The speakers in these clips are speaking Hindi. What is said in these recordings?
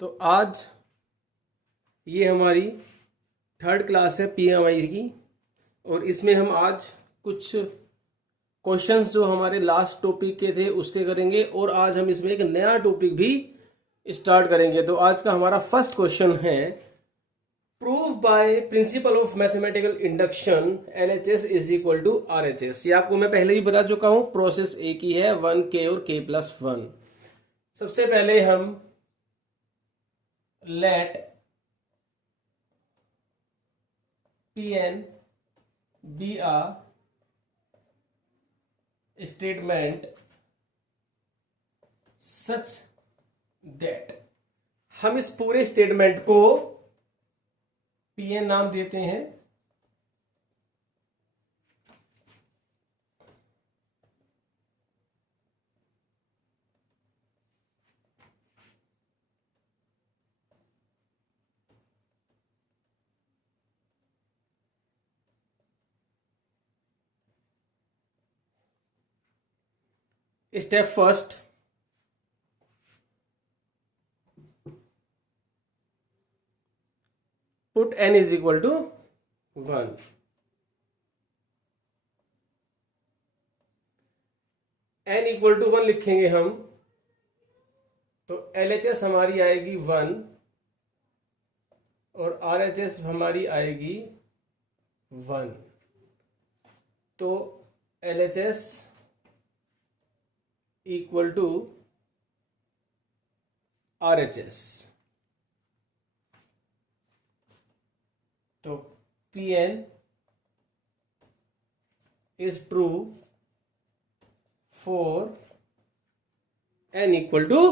तो आज ये हमारी थर्ड क्लास है पीएमआई की। और इसमें हम आज कुछ क्वेश्चंस जो हमारे लास्ट टॉपिक के थे उसके करेंगे, और आज हम इसमें एक नया टॉपिक भी स्टार्ट करेंगे। तो आज का हमारा फर्स्ट क्वेश्चन है, prove by principle of mathematical induction LHS is equal to RHS। ये आपको मैं पहले ही बता चुका हूं, प्रोसेस एक ही है, 1K और K+1। सबसे पहले हम let Pn be a statement such that, हम इस पूरे स्टेटमेंट को Pn नाम देते हैं। Step first, put n is equal to 1। n equal to 1 लिखेंगे हम, तो LHS हमारी आएगी 1 और RHS हमारी आएगी 1। तो LHS इक्वल टू RHS। तो Pn is true for n equal to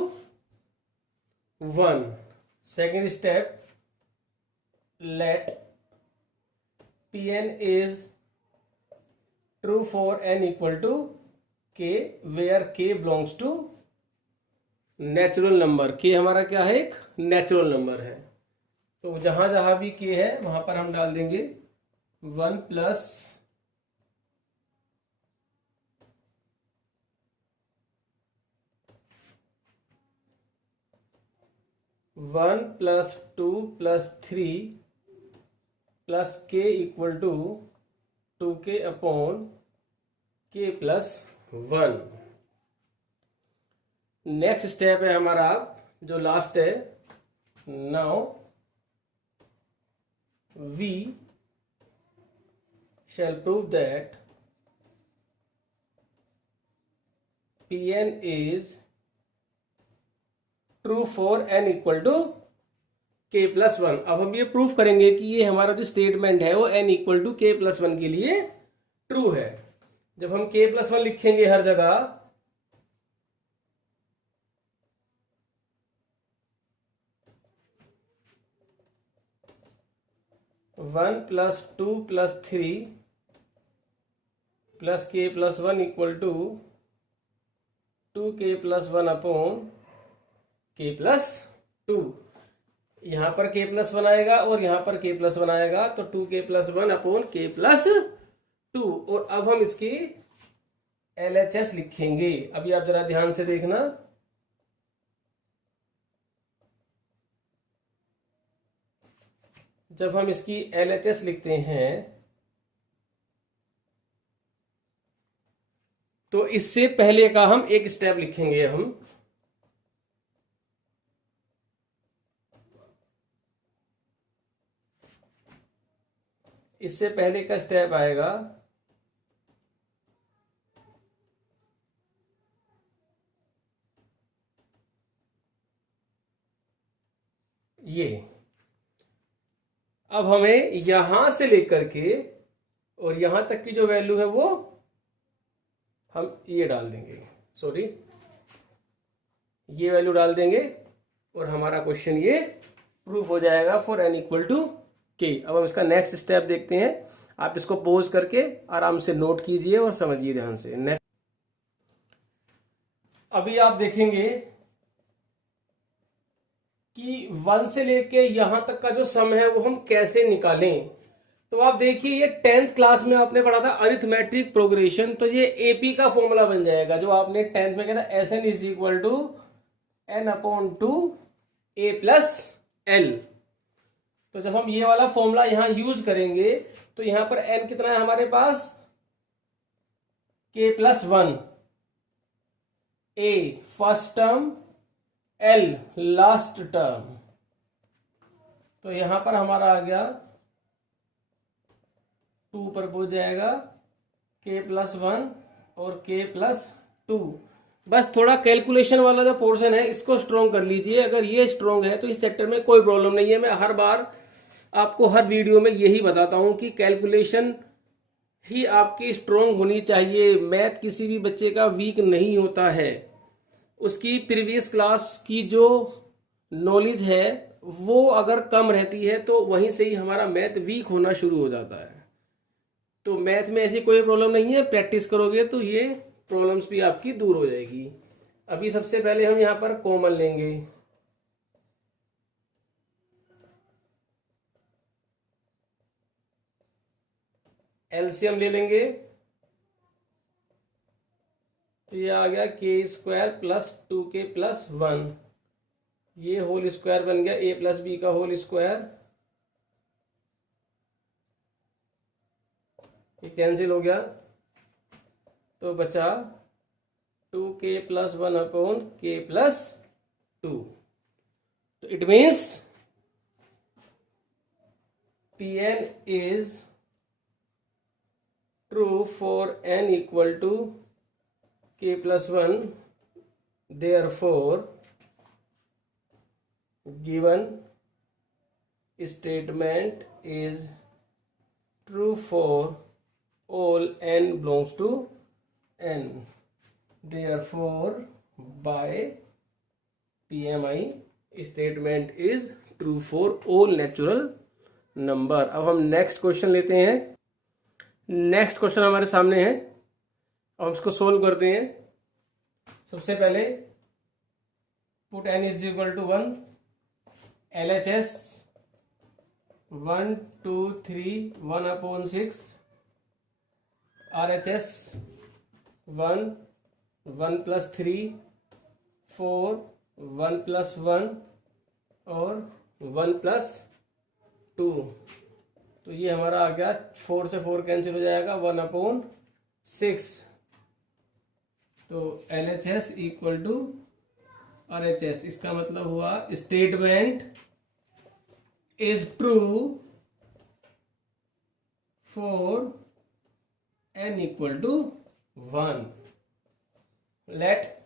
1। Second step, let Pn is true for n equal to K, where K belongs to natural number. K हमारा क्या है, एक नेचुरल नंबर है। तो जहां जहां भी K है वहां पर हम डाल देंगे 1 plus one plus 2 plus 3 plus K equal to 2K upon K+1। Next step है हमारा जो लास्ट है, now we shall prove that Pn is true for n equal to K+1। अब हम ये प्रूफ करेंगे कि ये हमारा जो स्टेटमेंट है वो n इक्वल टू K+1 के लिए ट्रू है। जब हम K+1 लिखेंगे हर जगह, one plus 2 plus 3 plus K+1 equal to 2K+1 upon K+2। यहां पर K+1 आएगा और यहां पर K+1 आएगा, तो 2K+1 अपॉन K+2। और अब हम इसकी LHS लिखेंगे। अभी आप जरा ध्यान से देखना, जब हम इसकी LHS लिखते हैं तो इससे पहले का हम एक स्टेप लिखेंगे। हम इससे पहले का स्टेप आएगा ये। अब हमें यहां से लेकर के और यहां तक की जो वैल्यू है वो हम ये डाल देंगे, सॉरी ये वैल्यू डाल देंगे और हमारा क्वेश्चन ये प्रूफ हो जाएगा for n equal to K। अब हम इसका नेक्स्ट स्टेप देखते हैं। आप इसको पॉज करके आराम से नोट कीजिए और समझिए ध्यान से। नेक्स्ट, अभी आप देखेंगे कि 1 से लेके यहां तक का जो सम है वो हम कैसे निकालें। तो आप देखिए, ये 10th क्लास में आपने पढ़ा था अरिथमेटिक प्रोग्रेशन, तो ये एपी का फॉर्मूला बन जाएगा जो आपने 10th में कहता, SN is equal to n upon 2 a plus l। तो जब हम ये वाला फॉर्मूला यहां यूज करेंगे तो यहां पर n कितना है हमारे पास, k plus 1, a first term, l last term. तो यहां पर हमारा आ गया 2 पर पहुंच जाएगा k प्लस 1 और k प्लस 2। बस थोड़ा कैलकुलेशन वाला जो पोर्शन है इसको स्ट्रॉन्ग कर लीजिए। अगर ये स्ट्रॉन्ग है तो इस सेक्टर में कोई प्रॉब्लम नहीं है। मैं हर बार आपको हर वीडियो में यही बताता हूं कि कैलकुलेशन ही आपकी स्ट्रॉन्ग होनी चाहिए। मैथ किसी भी बच्चे का वीक नहीं होता है, उसकी प्रीवियस क्लास की जो नॉलेज है वो अगर कम रहती है तो वहीं से ही हमारा मैथ वीक होना शुरू हो जाता है। तो मैथ में ऐसी कोई प्रॉब्लम नहीं है, प्रैक्टिस करोगे तो ये प्रॉब्लम्स भी आपकी दूर हो जाएगी। अभी सबसे पहले हम यहां पर कॉमन लेंगे, एलसीएम ले लेंगे। तो ये आ गया के स्क्वायर प्लस 2k प्लस 1, ये होल स्क्वायर बन गया a प्लस बी का होल स्क्वायर, ये कैंसिल हो गया तो बचा 2k plus 1 upon k plus 2। तो it means Pn is true for n equal to k plus 1, therefore given statement is true for all n belongs to n, therefore by PMI statement is true for all natural number। अब हम नेक्स्ट क्वेश्चन लेते हैं। नेक्स्ट क्वेश्चन हमारे सामने है, अब हम इसको सोल्व करते हैं। सबसे पहले put n is equal to 1, LHS 1 2 3 1 upon 6, RHS 1 1 plus 3 4 1 plus 1 और 1 प्लस 2। तो ये हमारा आ गया 4 से 4 कैंसिल हो जाएगा, 1 अपॉन 6। तो LHS इक्वल टू RHS, इसका मतलब हुआ statement is true for n equal to 1। Let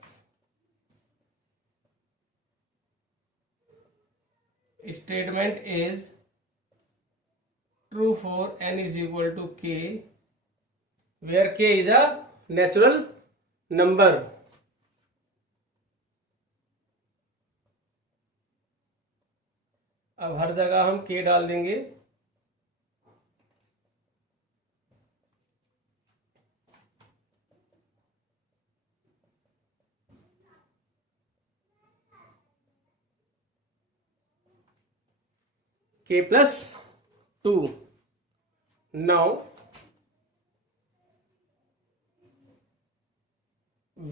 statement is true for n is equal to k, where k is a natural number। अब हर जगह हम k डाल देंगे। k plus 2। Now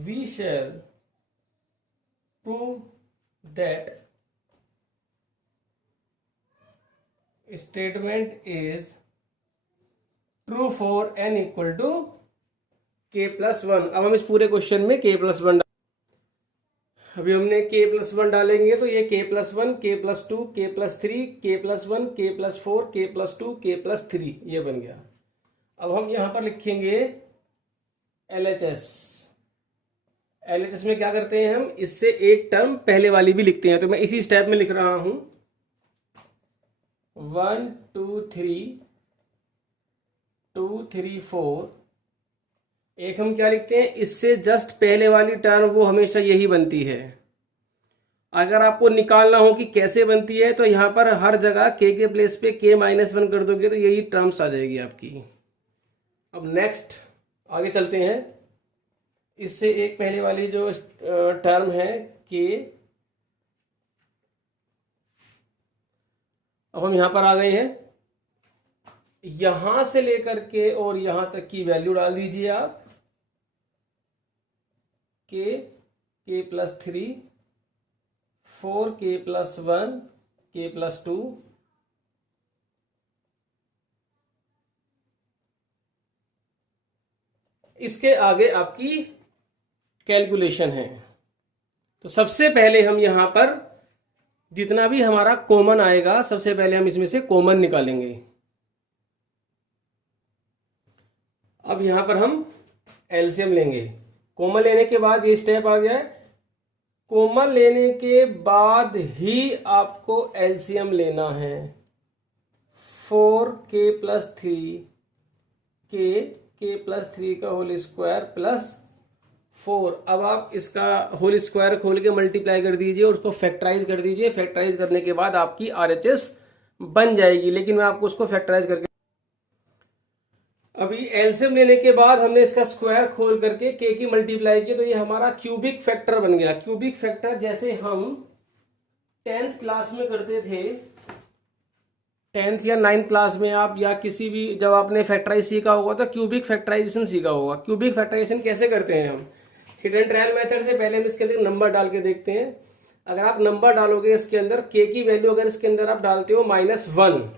we shall prove that statement is true for n equal to k plus 1। अब हम इस पूरे क्वेश्चन में k plus 1 अभी हमने k प्लस 1 डालेंगे तो ये k plus 1, k plus 2, k plus 3, k plus 1, k plus 4, k plus 2, k plus 3, ये बन गया। अब हम यहां पर लिखेंगे LHS। LHS में क्या करते हैं हम, इससे एक टर्म पहले वाली भी लिखते हैं। तो मैं इसी स्टेप में लिख रहा हूं 1 2 3 2 3 4। एक हम क्या लिखते हैं, इससे जस्ट पहले वाली टर्म वो हमेशा यही बनती है। अगर आपको निकालना हो कि कैसे बनती है तो यहां पर हर जगह k के प्लेस पे k माइनस 1 कर दोगे तो यही टर्म्स आ जाएगी आपकी। अब नेक्स्ट आगे चलते हैं। इससे एक पहले वाली जो टर्म है k, अब हम यहां पर आ गए हैं। यहां से लेकर के और यहां तक की वैल्यू डाल दीजिए आप, k प्लस 3 4k+1 k+2 इसके आगे आपकी कैलकुलेशन है। तो सबसे पहले हम यहां पर जितना भी हमारा कॉमन आएगा सबसे पहले हम इसमें से कॉमन निकालेंगे। अब यहां पर हम एलसीएम लेंगे। कॉमन लेने के बाद ये स्टेप आ गया है। कॉमन लेने के बाद ही आपको एलसीएम लेना है। 4k+3 k+3 का होल स्क्वायर प्लस 4। अब आप इसका होल स्क्वायर खोल के मल्टीप्लाई कर दीजिए और उसको फैक्टराइज कर दीजिए। फैक्टराइज करने के बाद आपकी आरएचएस बन जाएगी, लेकिन मैं आपको उसको फैक्टराइज करके अभी एलसीएम लेने के बाद हमने इसका स्क्वायर खोल करके के की मल्टीप्लाई की, तो ये हमारा क्यूबिक फैक्टर बन गया। क्यूबिक फैक्टर जैसे हम 10th क्लास में करते थे, 10th या 9th क्लास में आप या किसी भी जब आपने फैक्टराइज सीखा होगा तो क्यूबिक फैक्टराइजेशन सीखा होगा। क्यूबिक फैक्टराइजेशन कैसे करते हैं हम? हिडन ट्रायल मेथड से पहले हम इसके अंदर नंबर डाल के देखते हैं। अगर आप नंबर डालोगे इसके अंदर के की वैल्यू अगर इसके अंदर आप डालते हो -1,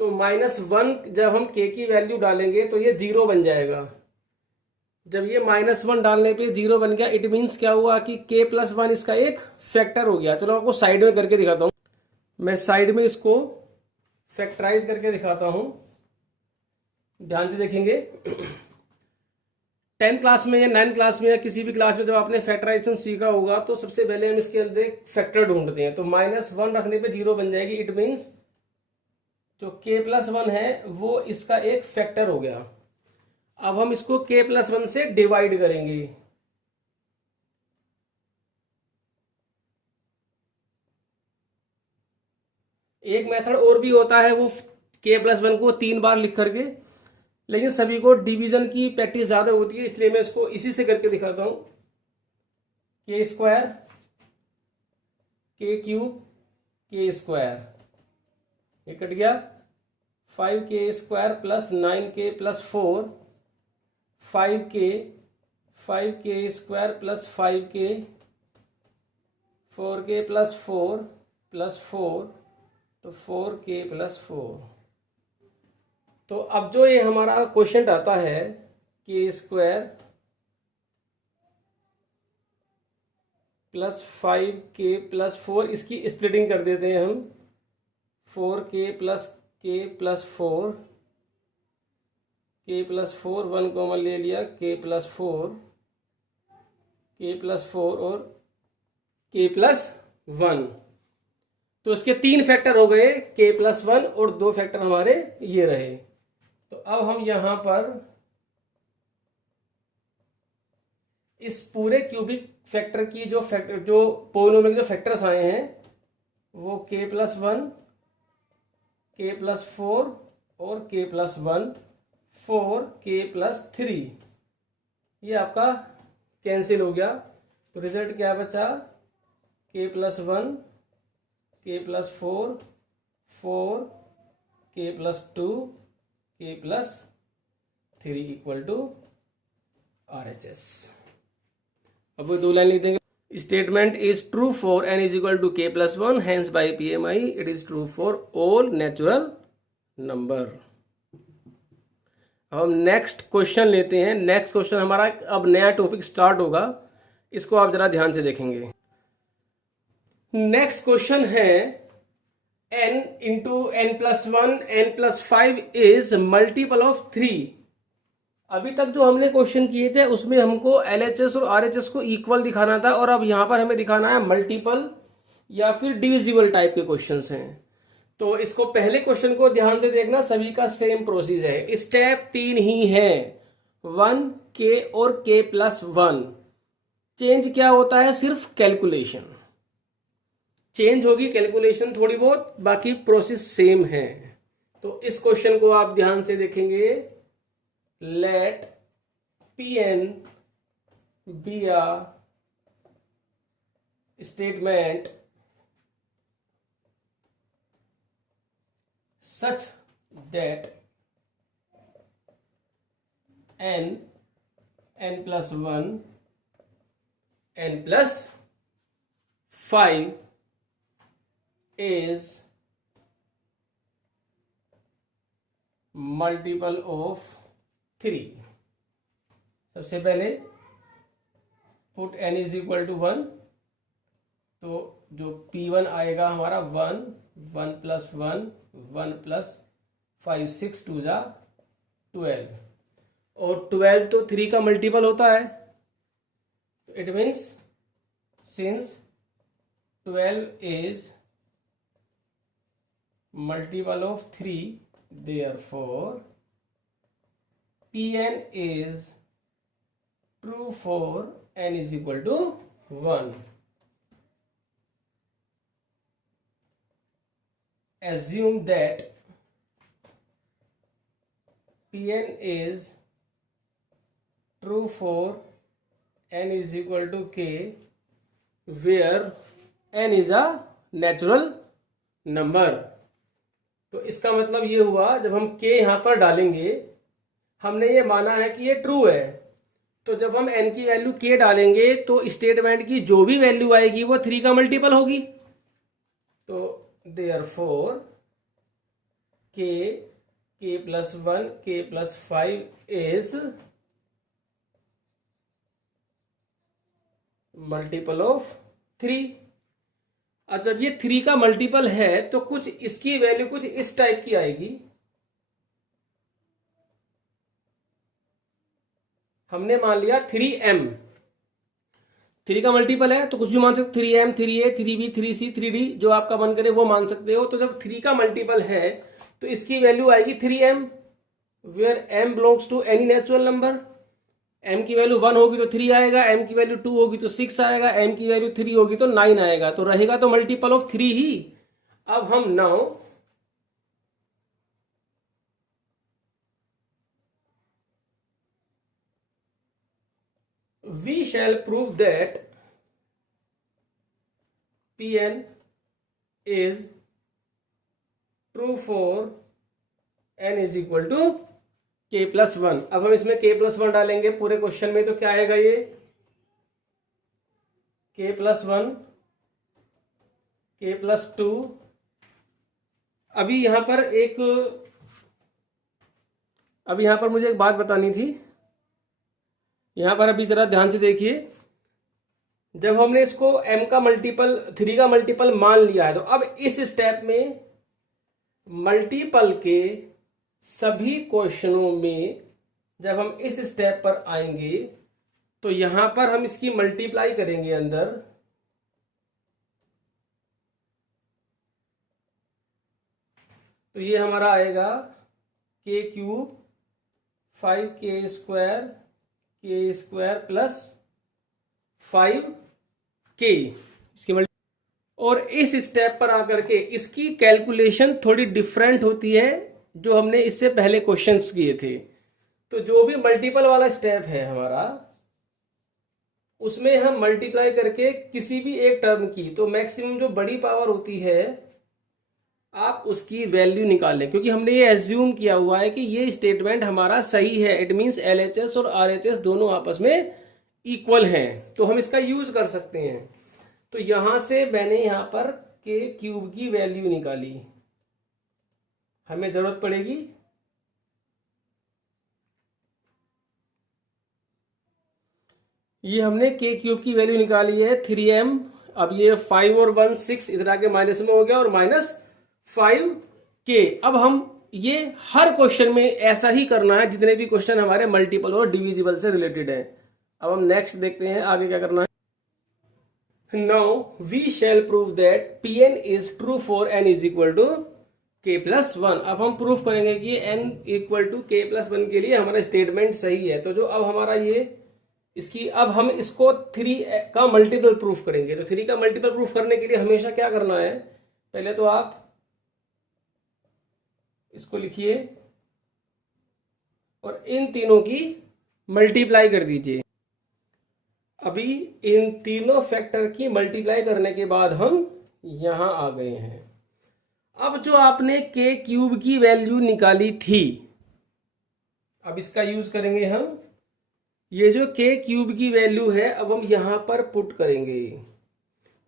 तो -1 जब हम के की वैल्यू डालेंगे तो ये 0 बन जाएगा। जब ये -1 डालने पे 0 बन गया, इट मीन्स क्या हुआ कि k+1 इसका एक फैक्टर हो गया। चलो आपको साइड में करके दिखाता हूं। मैं साइड में इसको फैक्टराइज करके दिखाता हूं, ध्यान से देखेंगे। 10th क्लास में या 9th क्लास में या किसी भी क्लास में जब आपने फैक्टराइजेशन सीखा होगा तो सबसे पहले हम इसके अंदर एक फैक्टर ढूंढते हैं। तो -1 रखने पे 0 बन जाएगी। इट मीन्स जो k+1 है वो इसका एक फैक्टर हो गया। अब हम इसको k+1 से डिवाइड करेंगे। एक मेथड और भी होता है, वो k+1 को 3 बार लिख करके, लेकिन सभी को डिवीजन की प्रैक्टिस ज्यादा होती है इसलिए मैं इसको इसी से करके दिखाता हूं। k² k³ k², ये कट गया। 5k² plus 9k+4, 5k² plus 5k, 4k+4 plus 4, तो 4k+4। तो अब जो ये हमारा क्वेश्चन आता है k² प्लस 5k+4, इसकी स्प्लिटिंग कर देते हैं हम। 4k+k+4, k+4 1 कॉमन ले लिया, k+4 और k+1। तो इसके 3 फैक्टर हो गए, k+1 और 2 फैक्टर हमारे ये रहे। तो अब हम यहां पर इस पूरे क्यूबिक फैक्टर की जो पोलिनोमियल जो फैक्टर्स आए हैं वो k+1, k+4 और k+1, 4k+3, ये आपका कैंसिल हो गया। तो रिजल्ट क्या बचा? k+1, k+4, 4, k+2, k+3 equal to RHS। अब वो 2 लाइन लिख देंगे। Statement is true for n is equal to k+1, hence by PMI it is true for all natural number. अब हम नेक्स्ट क्वेश्चन लेते हैं। नेक्स्ट क्वेश्चन हमारा अब नया टॉपिक स्टार्ट होगा, इसको आप जरा ध्यान से देखेंगे। नेक्स्ट क्वेश्चन है n into n+1 n+5 is multiple of 3। अभी तक जो हमने क्वेश्चन किए थे उसमें हमको LHS और RHS को इक्वल दिखाना था, और अब यहां पर हमें दिखाना है मल्टीपल या फिर डिविजिबल टाइप के क्वेश्चंस हैं। तो इसको पहले क्वेश्चन को ध्यान से देखना, सभी का सेम प्रोसेस है। स्टेप 3 ही है, 1k और k+1। चेंज क्या होता है? सिर्फ कैलकुलेशन चेंज होगी, कैलकुलेशन थोड़ी बहुत, बाकी प्रोसेस सेम है। तो इस क्वेश्चन को आप ध्यान से देखेंगे। Let Pn be a statement such that n+1 n+5 5 is multiple of 3। सबसे पहले put n is equal to 1, तो जो P1 आएगा हमारा 1, 1 प्लस 1, 1 प्लस 5, 6 2 जा 12, और 12 तो 3 का मल्टीपल होता है, तो it means since 12 is multiple of 3, therefore Pn is true for n is equal to 1. Assume that Pn is true for n is equal to k, where n is a natural number. तो इसका मतलब ये हुआ, जब हम k यहाँ पर डालेंगे, हमने ये माना है कि ये ट्रू है, तो जब हम n की वैल्यू k डालेंगे तो स्टेटमेंट की जो भी वैल्यू आएगी वो 3 का मल्टीपल होगी। तो therefore k plus 1, k plus 5 is multiple of 3। और जब ये 3 का मल्टीपल है तो कुछ इसकी वैल्यू कुछ इस टाइप की आएगी। हमने मान लिया 3m, 3 का मल्टीपल है तो कुछ भी मान सकते, 3m, 3a, 3b, 3c, 3d, जो आपका मन करे वो मान सकते हो। तो जब 3 का मल्टीपल है तो इसकी वैल्यू आएगी 3m, where m belongs to any natural number. m की वैल्यू 1 होगी तो 3 आएगा, m की वैल्यू 2 होगी तो 6 आएगा, m की वैल्यू 3 होगी तो 9 आएगा, तो रहेगा तो मल्टीपल ऑफ 3 ही। अब हम now we shall prove that Pn is true for n is equal to k plus 1। अब हम इसमें k प्लस 1 डालेंगे पूरे क्वेश्चन में, तो क्या आएगा ये k प्लस 1, k प्लस 2। अभी यहां पर मुझे एक बात बतानी थी, यहां पर अभी जरा ध्यान से देखिए। जब हमने इसको m का मल्टीपल 3 का मल्टीपल मान लिया है, तो अब इस स्टेप में मल्टीपल के सभी क्वेश्चनों में जब हम इस स्टेप पर आएंगे तो यहां पर हम इसकी मल्टीप्लाई करेंगे अंदर, तो ये हमारा आएगा k cube 5k square plus 5k इसकी और इस स्टेप पर आकर के इसकी कैलकुलेशन थोड़ी डिफरेंट होती है जो हमने इससे पहले क्वेश्चंस किए थे। तो जो भी मल्टीपल वाला स्टेप है हमारा, उसमें हम मल्टीप्लाई करके किसी भी एक टर्म की, तो मैक्सिमम जो बड़ी पावर होती है आप उसकी वैल्यू निकालें, क्योंकि हमने ये एज्यूम किया हुआ है कि ये स्टेटमेंट हमारा सही है। इट मीन्स LHS और RHS दोनों आपस में इक्वल हैं, तो हम इसका यूज कर सकते हैं। तो यहां से मैंने यहां पर k क्यूब की वैल्यू निकाली, हमें जरूरत पड़ेगी ये हमने k क्यूब की वैल्यू निकाली है 3m। अब ये 5 और 1 6 इधर आके माइनस में हो गया और माइनस 5k। अब हम ये हर क्वेश्चन में ऐसा ही करना है जितने भी क्वेश्चन हमारे मल्टीपल और डिविजिबल से रिलेटेड है। अब हम नेक्स्ट देखते हैं आगे क्या करना है। Now we shall prove that Pn is true for n is equal to k plus 1। अब हम प्रूफ करेंगे कि n equal to k plus 1 के लिए हमारा स्टेटमेंट सही है। तो जो अब हमारा ये इसकी, अब हम इसको 3 का मल्टीपल प्रूफ करेंगे। तो 3 का मल्टीपल प्रूफ करने के लिए हमेशा क्या करना है, पहले तो आप इसको लिखिए और इन तीनों की मल्टीप्लाई कर दीजिए। अभी इन तीनों फैक्टर की मल्टीप्लाई करने के बाद हम यहां आ गए हैं। अब जो आपने k क्यूब की वैल्यू निकाली थी, अब इसका यूज करेंगे हम। ये जो k क्यूब की वैल्यू है अब हम यहां पर पुट करेंगे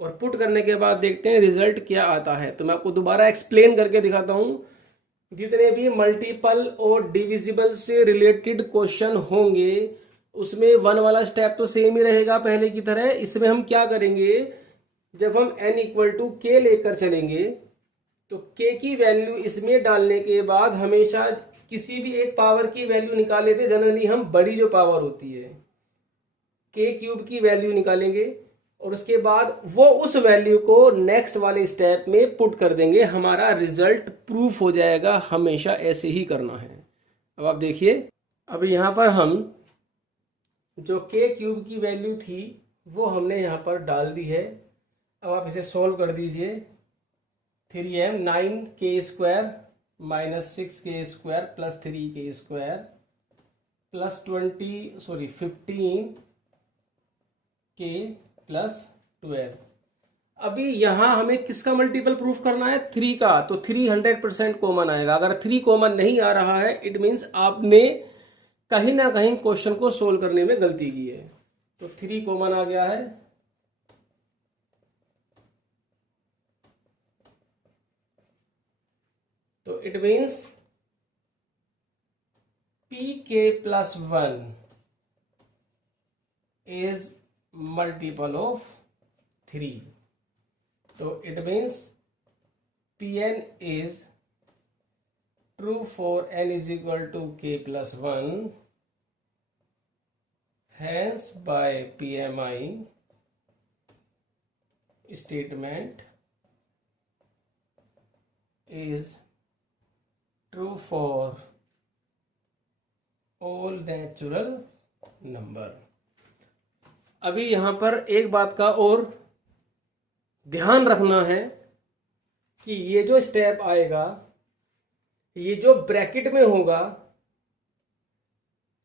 और पुट करने के बाद देखते हैं रिजल्ट क्या आता है। तो मैं आपको दोबारा एक्सप्लेन करके दिखाता हूं। जितने भी मल्टीपल और डिविजिबल से रिलेटेड क्वेश्चन होंगे उसमें 1 वाला स्टेप तो सेम ही रहेगा पहले की तरह। इसमें हम क्या करेंगे, जब हम n इक्वल टू के लेकर चलेंगे तो k की वैल्यू इसमें डालने के बाद हमेशा किसी भी एक पावर की वैल्यू निकाले थे, जनरली हम बड़ी जो पावर होती है k क्यूब की वैल्यू निकालेंगे और उसके बाद वो उस वैल्यू को नेक्स्ट वाले स्टेप में पुट कर देंगे, हमारा रिजल्ट प्रूफ हो जाएगा। हमेशा ऐसे ही करना है। अब आप देखिए, अब यहाँ पर हम जो k क्यूब की वैल्यू थी वो हमने यहाँ पर डाल दी है। अब आप इसे सॉल्व कर दीजिए। 3m 9k² minus 6k² plus 3k² plus 15k plus 12। अभी यहां हमें किसका मल्टीपल प्रूफ करना है, 3 का। तो 3 100% कॉमन आएगा। अगर 3 कॉमन नहीं आ रहा है इट मीन्स आपने कहीं ना कहीं क्वेश्चन को सोल्व करने में गलती की है। तो 3 कॉमन आ गया है। तो it means pk plus 1 is multiple of 3. So it means Pn is true for n is equal to k plus 1. Hence by PMI statement is true for all natural number. अभी यहां पर एक बात का और ध्यान रखना है कि ये जो स्टेप आएगा ये जो ब्रैकेट में होगा,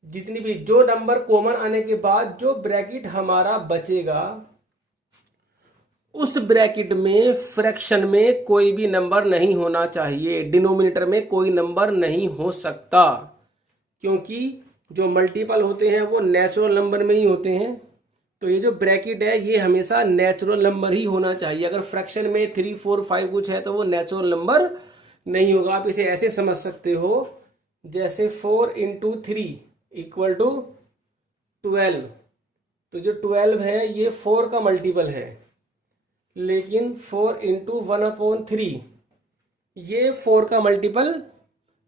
जितनी भी जो नंबर कॉमन आने के बाद जो ब्रैकेट हमारा बचेगा उस ब्रैकेट में फ्रैक्शन में कोई भी नंबर नहीं होना चाहिए, डिनोमिनेटर में कोई नंबर नहीं हो सकता, क्योंकि जो मल्टीपल होते हैं वो नेचुरल नंबर में ही होते हैं। तो ये जो ब्रैकेट है ये हमेशा नेचुरल नंबर ही होना चाहिए। अगर फ्रैक्शन में 3 4 5 कुछ है तो वो नेचुरल नंबर नहीं होगा। आप इसे ऐसे समझ सकते हो जैसे 4 × 3 = 12। तो जो 12 है ये 4 का मल्टीपल है, लेकिन 4 × 1/3 ये 4 का मल्टीपल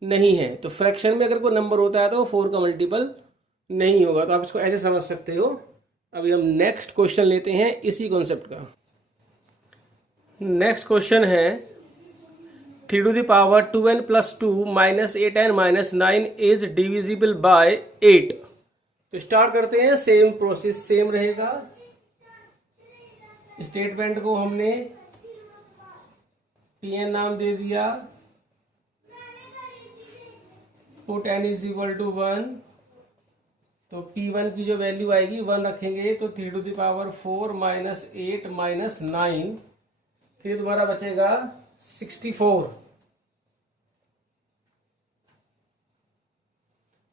नहीं है। तो फ्रैक्शन में अगर कोई नंबर होता है तो वो 4 का मल्टीपल नहीं होगा। तो आप इसको ऐसे समझ सकते हो। अभी हम नेक्स्ट क्वेश्चन लेते हैं इसी कॉन्सेप्ट का। नेक्स्ट क्वेश्चन है 3 2n + 2 - 8n - 9 is divisible by 8। तो स्टार्ट करते हैं। सेम प्रोसेस सेम रहेगा। स्टेटमेंट को हमने Pn नाम दे दिया। Put n is equal to 1। तो P1 की जो वैल्यू आएगी 1 रखेंगे तो 3 4 - 8 - 9, फिर दोबारा बचेगा 64।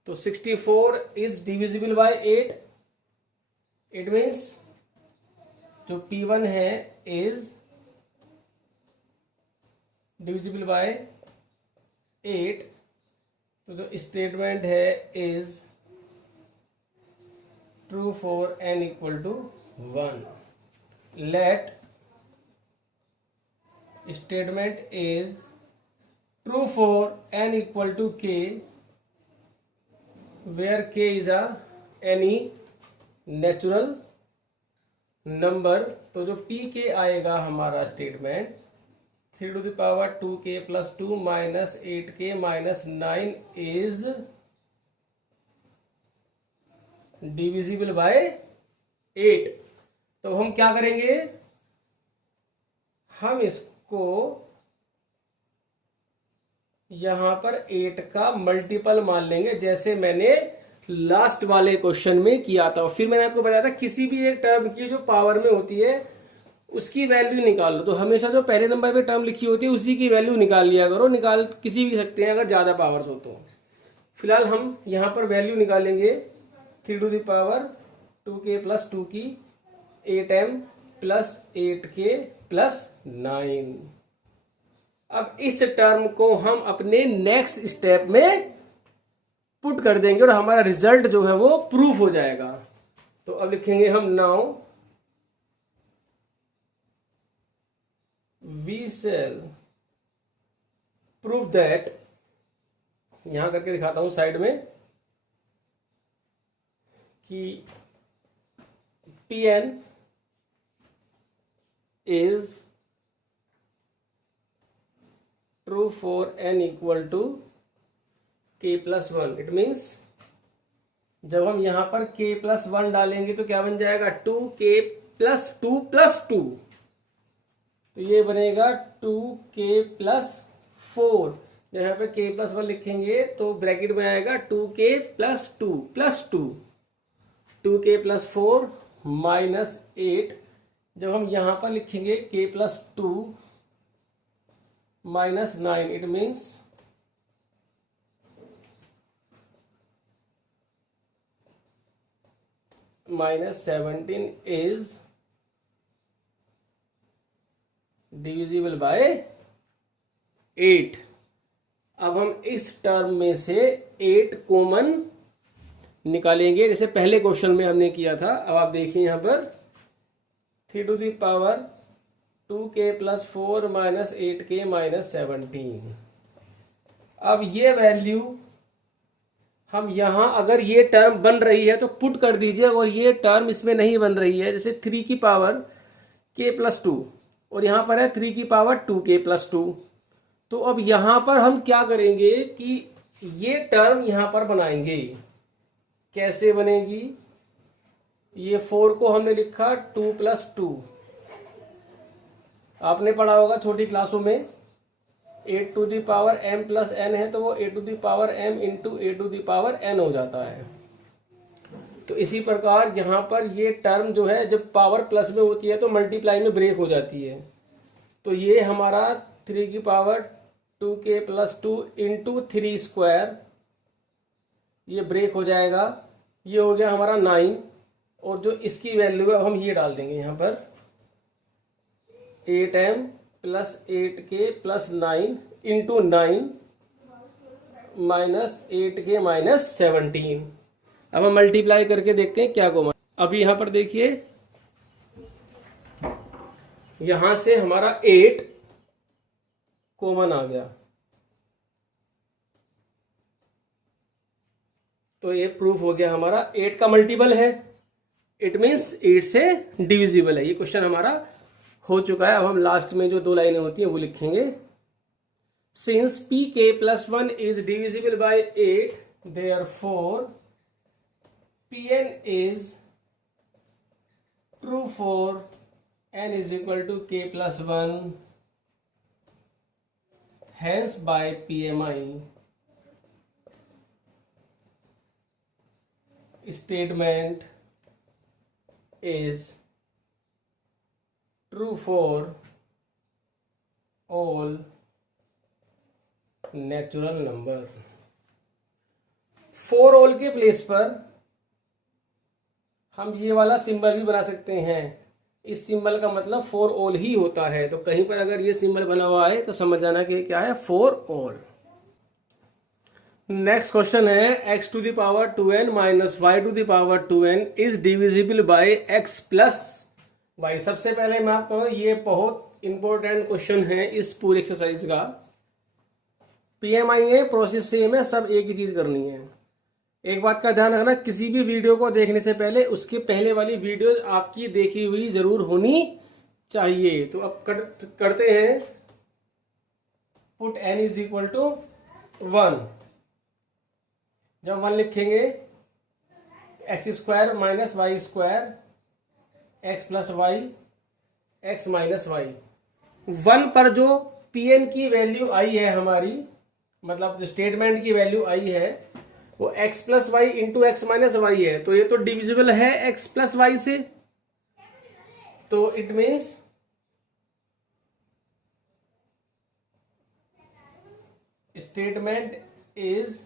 तो 64 is divisible by 8। It means जो P1 है इज डिविजिबल बाय 8। तो जो स्टेटमेंट है is true for n = 1। Let statement is true for n = k where k is a any natural number। तो जो pk आएगा हमारा statement 3 2k + 2 - 8k - 9 is divisible by 8। तो हम क्या करेंगे, हम इसको यहां पर 8 का मल्टीपल मान लेंगे, जैसे मैंने लास्ट वाले क्वेश्चन में किया था। और फिर मैंने आपको बताया था किसी भी एक टर्म की जो पावर में होती है उसकी वैल्यू निकाल लो। तो हमेशा जो पहले नंबर पे टर्म लिखी होती है उसी की वैल्यू निकाल लिया करो। निकाल किसी भी सकते हैं अगर ज्यादा पावर्स हो तो। फिलहाल हम यहां पर वैल्यू निकालेंगे 3 2k + 2 की 8m प्लस 8k प्लस 9। अब इस टर्म को हम अपने नेक्स्ट स्टेप में पुट कर देंगे और हमारा रिजल्ट जो है वो प्रूफ हो जाएगा। तो अब लिखेंगे हम now we shall proof that, यहां करके दिखाता हूं साइड में, कि Pn is true for n equal to k plus 1। It means जब हम यहां पर k plus 1 डालेंगे तो क्या बन जाएगा 2k plus 2 plus 2, तो ये बनेगा 2k plus 4। यहाँ पे k plus 1 लिखेंगे तो ब्रैकेट में आएगा 2k plus 2 plus 2, 2k plus 4 minus 8। जब हम यहां पर लिखेंगे k plus 2 minus 9, it means minus 17 is divisible by 8। अब हम इस टर्म में से 8 कॉमन निकालेंगे, जैसे पहले क्वेश्चन में हमने किया था। अब आप देखिए यहां पर 3 to the power 2k plus 4 minus 8k minus 17। अब ये वैल्यू हम यहां, अगर ये टर्म बन रही है तो पुट कर दीजिए, और ये टर्म इसमें नहीं बन रही है, जैसे 3 की पावर k प्लस 2 और यहां पर है 3 की पावर 2k प्लस 2। तो अब यहां पर हम क्या करेंगे कि ये टर्म यहां पर बनाएंगे। कैसे बनेगी? ये 4 को हमने लिखा 2 प्लस 2, आपने पढ़ा होगा छोटी क्लासों में 8 to the power m plus n है तो वो 8 to the power m into 8 to the power n हो जाता है। तो इसी प्रकार यहाँ पर ये टर्म जो है जब पावर प्लस में होती है तो मल्टीप्लाई में ब्रेक हो जाती है। तो ये हमारा 3 की power 2k plus 2 into 3 square, ये ब्रेक हो जाएगा। ये हो गया हमारा 9, और जो इसकी वैल्यू है हम ये डाल देंगे यहाँ पर 8m plus 8k plus 9 into 9 minus 8k minus 17। अब हम मल्टीप्लाई करके देखते हैं क्या को। अभी यहां पर देखिए, यहां से हमारा 8 कॉमन आ गया, तो ये प्रूफ हो गया हमारा 8 का मल्टीपल है, इट मीन्स 8 से डिविजिबल है। ये क्वेश्चन हमारा हो चुका है। अब हम लास्ट में जो 2 लाइनें होती हैं वो लिखेंगे। Since pk plus 1 is divisible by 8, therefore pn is true for n is equal to k plus 1, hence by PMI statement is true for all natural number. For all के प्लेस पर हम ये वाला सिंबल भी बना सकते हैं। इस सिंबल का मतलब फॉर ऑल ही होता है, तो कहीं पर अगर ये सिंबल बना हुआ है तो समझ जाना कि क्या है, फॉर ऑल। नेक्स्ट क्वेश्चन है x to the power 2n minus y to the power 2n is divisible by x plus y। सबसे पहले मैं आपको, ये बहुत इंपॉर्टेंट क्वेश्चन है इस पूरे एक्सरसाइज का। PMI है, प्रोसेस सेम है, सब एक ही चीज करनी है। एक बात का ध्यान रखना, किसी भी वीडियो को देखने से पहले उसके पहले वाली वीडियो आपकी देखी हुई जरूर होनी चाहिए। तो अब करते हैं, put n is equal to 1। जब 1 लिखेंगे x square minus y square, x plus y, x minus y. 1 पर जो Pn की वैल्यू आई है हमारी, मतलब जो स्टेटमेंट की वैल्यू आई है वो x plus y into x minus y है, तो ये तो डिविजिबल है x प्लस वाई से, तो it means statement is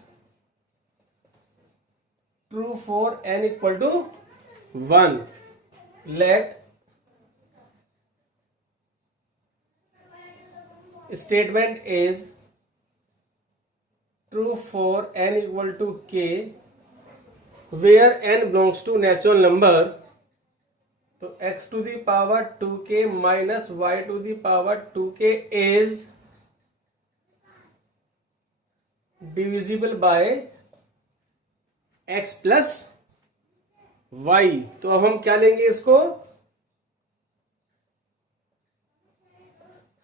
true for n equal to 1। Let statement is true for n equal to k where n belongs to natural number, तो x to the power 2k minus y to the power 2k is divisible by x plus y। तो अब हम क्या लेंगे, इसको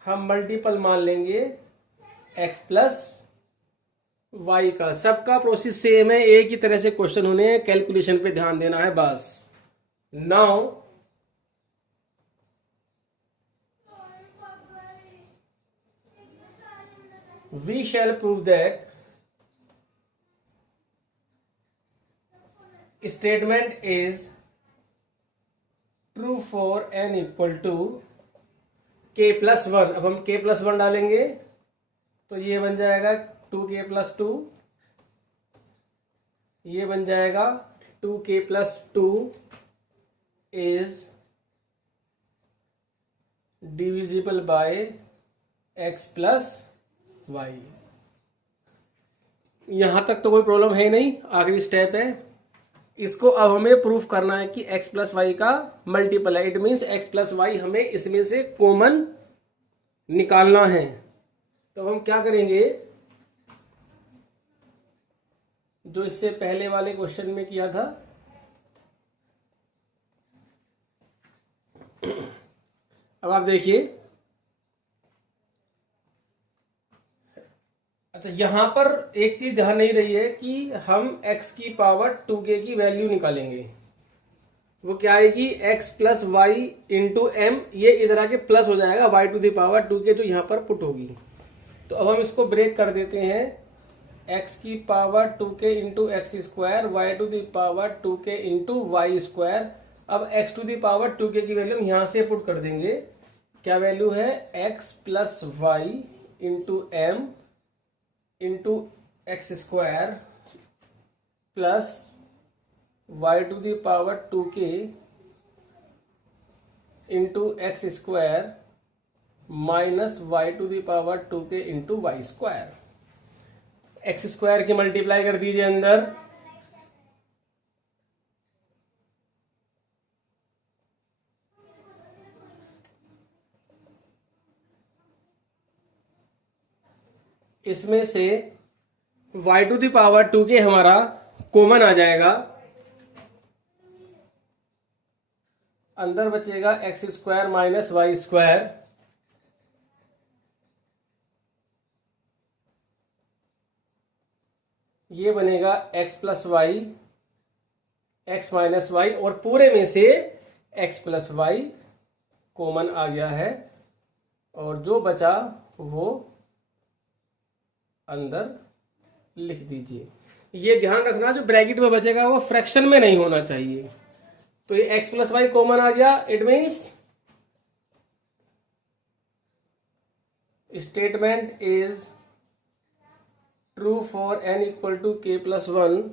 हम मल्टीपल मान लेंगे x प्लस वाई का। सबका प्रोसेस सेम है, एक ही तरह से क्वेश्चन होने हैं, कैलकुलेशन पे ध्यान देना है बस। Now we shall prove that statement is true for n equal to k plus 1। अब हम k प्लस 1 डालेंगे तो ये बन जाएगा 2k प्लस 2, ये बन जाएगा 2k plus 2 is divisible by x plus y. यहां तक तो कोई प्रॉब्लम है ही नहीं, आखिरी स्टेप है। इसको अब हमें प्रूफ करना है कि x प्लस वाई का मल्टीपल है। It means x plus y हमें इसमें से कॉमन निकालना है। तो हम क्या करेंगे, जो इससे पहले वाले क्वेश्चन में किया था, अब आप देखिए। अच्छा, यहां पर एक चीज ध्यान नहीं रही है कि हम x की पावर 2k की वैल्यू निकालेंगे। वो क्या आएगी, x plus y into m, ये इधर आके प्लस हो जाएगा y to the power 2k जो यहां पर पुट होगी। तो अब हम इसको ब्रेक कर देते हैं, x की power 2k into x square, y to the power 2k into y square. अब x to the power 2k की वैल्यू हम यहां से पुट कर देंगे। क्या वैल्यू है, x plus y into m into x square plus y to the power 2k into x square minus y to the power 2k into y square. X square की मल्टीप्लाई कर दीजिए अंदर, इसमें से y to the power 2k हमारा कॉमन आ जाएगा, अंदर बचेगा x square minus y square. ये बनेगा x plus y, x minus y, और पूरे में से x प्लस वाई कॉमन आ गया है, और जो बचा वो अंदर लिख दीजिए। ये ध्यान रखना, जो ब्रैकेट में बचेगा वो फ्रैक्शन में नहीं होना चाहिए। तो ये x प्लस वाई कॉमन आ गया। It means statement is true for n equal to k plus 1,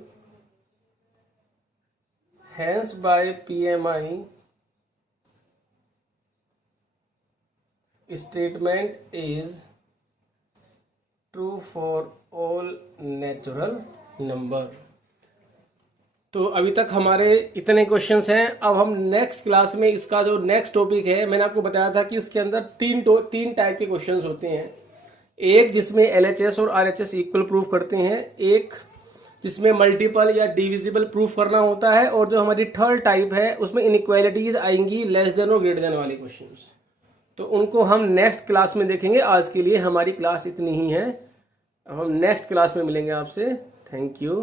hence by PMI statement is true for all natural number। तो अभी तक हमारे इतने क्वेश्चंस हैं। अब हम नेक्स्ट क्लास में इसका जो नेक्स्ट टॉपिक है, मैंने आपको बताया था कि इसके अंदर तीन टाइप के क्वेश्चंस होते हैं। एक जिसमें LHS और RHS इक्वल प्रूफ करते हैं, एक जिसमें मल्टीपल या डिविजिबल प्रूफ करना होता है, और जो हमारी थर्ड टाइप है उसमें इनइक्वालिटीज आएंगी, लेस देन और ग्रेटर देन वाले क्वेश्चंस। तो उनको हम नेक्स्ट क्लास में देखेंगे। आज के लिए हमारी क्लास इतनी ही है। अब हम नेक्स्ट क्लास में मिलेंगे आपसे। Thank you.